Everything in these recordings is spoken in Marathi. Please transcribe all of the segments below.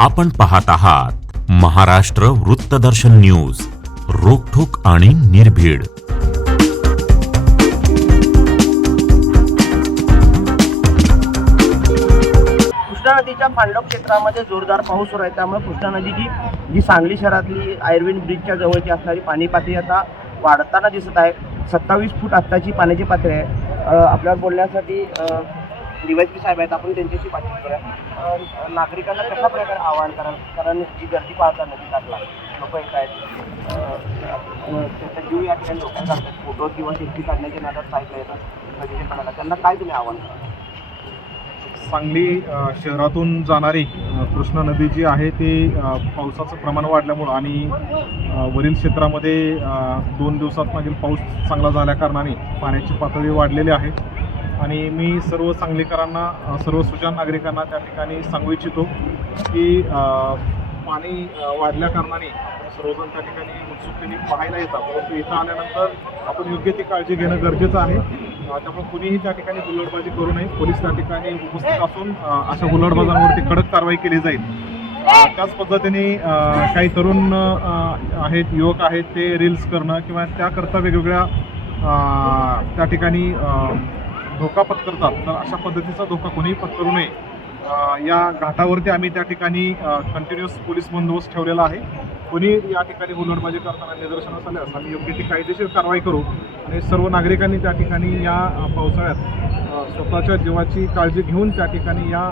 आपण पाहत आहात महाराष्ट्र वृत्तदर्शन न्यूज रोखोक आणि निर्भीड. कृष्णा नदीच्या पांडव क्षेत्रामध्ये जोरदार पाऊस सुरू आहे. त्यामुळे कृष्णा नदीची जी सांगली शहरातली आयर्विन ब्रिजच्या जवळची असणारी पाणी पातळी आता वाढताना दिसत आहे. सत्तावीस फूट आत्ताची पाण्याची पातळी आहे. आपल्याला बोलण्यासाठी डीवायसी साहेब आहेत आपण त्यांच्याशी बातचीत करूया. नागरिकांना कशा प्रकारे आवाहन कराल? कारण जी गर्दी पाहता नदी काढला लोक येत आहेत. अ, त्यांचा जीव या ठिकाणी लोकांना काढतात फोटो किंवा सेल्फी काढण्याच्या नादात साहित्य येतात त्यांना काय तुम्ही आवाहन कराल? सांगली शहरातून जाणारी कृष्णा नदी जी आहे ती पावसाचं प्रमाण वाढल्यामुळं आणि वरील क्षेत्रामध्ये दोन दिवसात मागील पाऊस चांगला झाल्याकारणाने पाण्याची पातळी वाढलेली आहे. आणि मी सर्व सांगलीकरांना सर्व सुजान नागरिकांना त्या ठिकाणी सांगू इच्छितो की पाणी वाढल्या कारणाने आपण सर्वजण त्या ठिकाणी उत्सुकतेने पाहायला येतात. परंतु इथं आल्यानंतर आपण योग्य ती काळजी घेणं गरजेचं आहे. त्यामुळे कुणीही त्या ठिकाणी हुल्लडबाजी करू नये. पोलीस त्या ठिकाणी उपस्थित असून अशा हुल्लडबाजांवरती कडक कारवाई केली जाईल. त्याच पद्धतीने काही तरुण आहेत युवक आहेत ते रील्स करणं किंवा त्याकरता वेगवेगळ्या त्या ठिकाणी धोका पत्करतात तर अशा पद्धतीचा धोका कोणीही पत्करू नये. या घाटावरती आम्ही त्या ठिकाणी कंटिन्युअस पोलीस बंदोबस्त ठेवलेला आहे. कोणी या ठिकाणी हुलडबाजी करताना निदर्शनास आल्यास आम्ही योग्य ती कायदेशीर कारवाई करू आणि सर्व नागरिकांनी त्या ठिकाणी या पावसाळ्यात स्वतःच्या जीवाची काळजी घेऊन त्या ठिकाणी या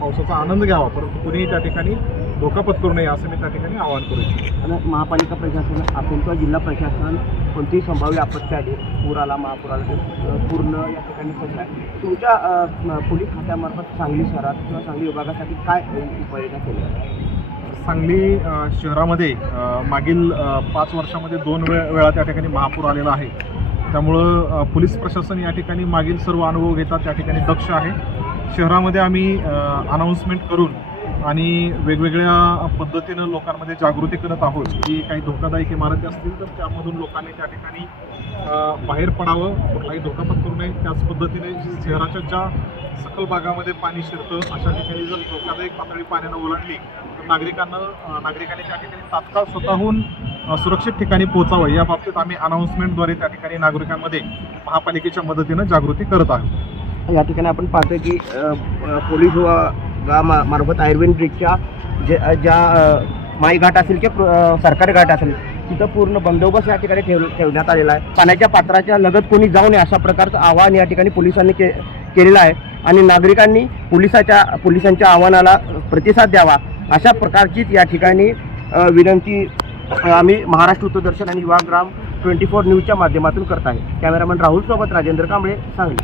पावसाचा आनंद घ्यावा. परंतु कुणीही त्या ठिकाणी धोका पत्करू नये असं मी त्या ठिकाणी आवाहन करू इच्छितो. आणि महापालिका प्रशासन असेल किंवा जिल्हा प्रशासन कोणतीही संभाव्य आपत्ती आली पूर आला महापूर आला पूर्ण या ठिकाणी सज्ज आहे. तुमच्या पोलीस खात्यामार्फत सांगली शहरात किंवा सांगली विभागासाठी काय उपाययोजना केल्या? सांगली शहरामध्ये मागील पाच वर्षामध्ये दोन वेळ वेळा त्या ठिकाणी महापूर आलेला आहे. त्यामुळं पोलीस प्रशासन या ठिकाणी मागील सर्व अनुभव घेतात त्या ठिकाणी दक्ष आहे. शहरामध्ये आम्ही अनाऊन्समेंट करून आणि वेगवेगळ्या पद्धतीनं लोकांमध्ये जागृती करत आहोत की काही धोकादायक इमारती असतील तर त्यामधून लोकांनी त्या ठिकाणी बाहेर पडावं कुठलाही धोका पत्करू नये. त्याच पद्धतीने शहराच्या ज्या सकल भागामध्ये पाणी शिरतं अशा ठिकाणी जर धोकादायक पातळी पाण्यानं ओलांडली तर नागरिकांना नागरिकांनी त्या ठिकाणी तात्काळ स्वतःहून सुरक्षित ठिकाणी पोहोचावं. या बाबतीत आम्ही अनाऊन्समेंटद्वारे त्या ठिकाणी नागरिकांमध्ये महापालिकेच्या मदतीनं जागृती करत आहोत. या ठिकाणी आपण पाहतो की पोलीस मार्फत आयुर्वेद ब्रिजच्या जे ज्या माई घाट असेल किंवा सरकारी घाट असेल तिथं पूर्ण बंदोबस्त या ठिकाणी ठेव ठेवण्यात आलेला आहे. पाण्याच्या पात्राच्या लगत कोणी जाऊ नये अशा प्रकारचं आवाहन या ठिकाणी पोलिसांनी के केलेलं आहे. आणि नागरिकांनी पोलिसाच्या पोलिसांच्या आव्हानाला प्रतिसाद द्यावा अशा प्रकारचीच या ठिकाणी विनंती आम्ही महाराष्ट्र उत्तरदर्शन आणि युवाग्राम ट्वेंटी फोर न्यूजच्या माध्यमातून करत आहे. कॅमेरामॅन राहुलसोबत राजेंद्र कांबळे सांगली.